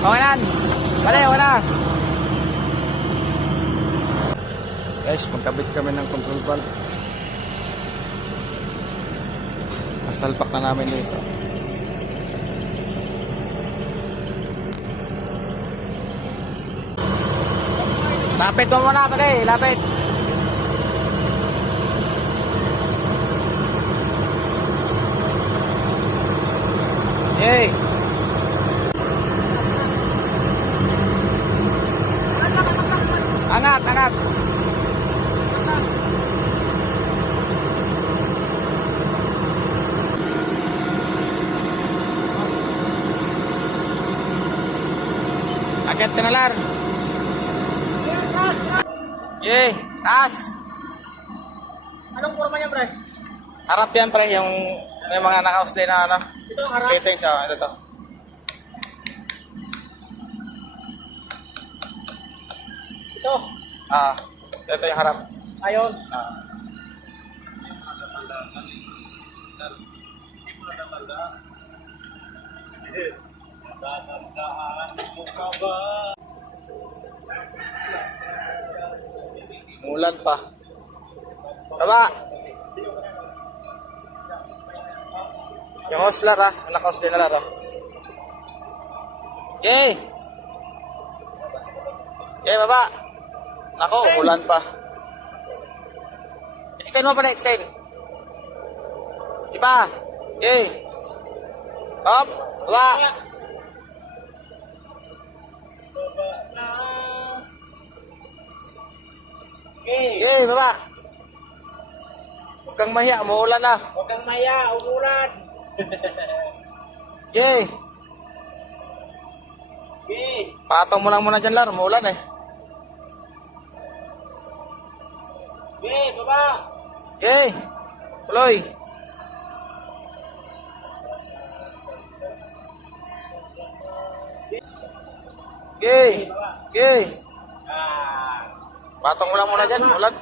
Okay na. Bale, okay na. Guys, magkabit kami ng control valve. Nasalpak na namin dito. Lapit mo muna, pare. Lapit. Yay! Angat, angat. Agad ka na, Lar. Yay! Taas! Anong forma niya, pre? Harap yan, pre. Yung may mga naka-usday na ano. Ito ang harap. Fittings, oh. Ito to. Ito. Ah, ito yung harap. Ayon. Ah. Mulan pa. Taba. Yung hostler ah. Naka-hostler na laro. Yay! Yay, baba. Nako, mulan pa. Extend mo pa na, extend. Iba. Yay. Up. Baba. Yay, baba. Huwag kang mahiya, umuulan na. Huwag kang maya, umulan. Yay. Okay. Patong mo lang muna dyan, Lar. Umuulan eh. Okay, baba. Yay. Tuloy. Yay. Yay. Patong mo lang muna dyan, umuulan.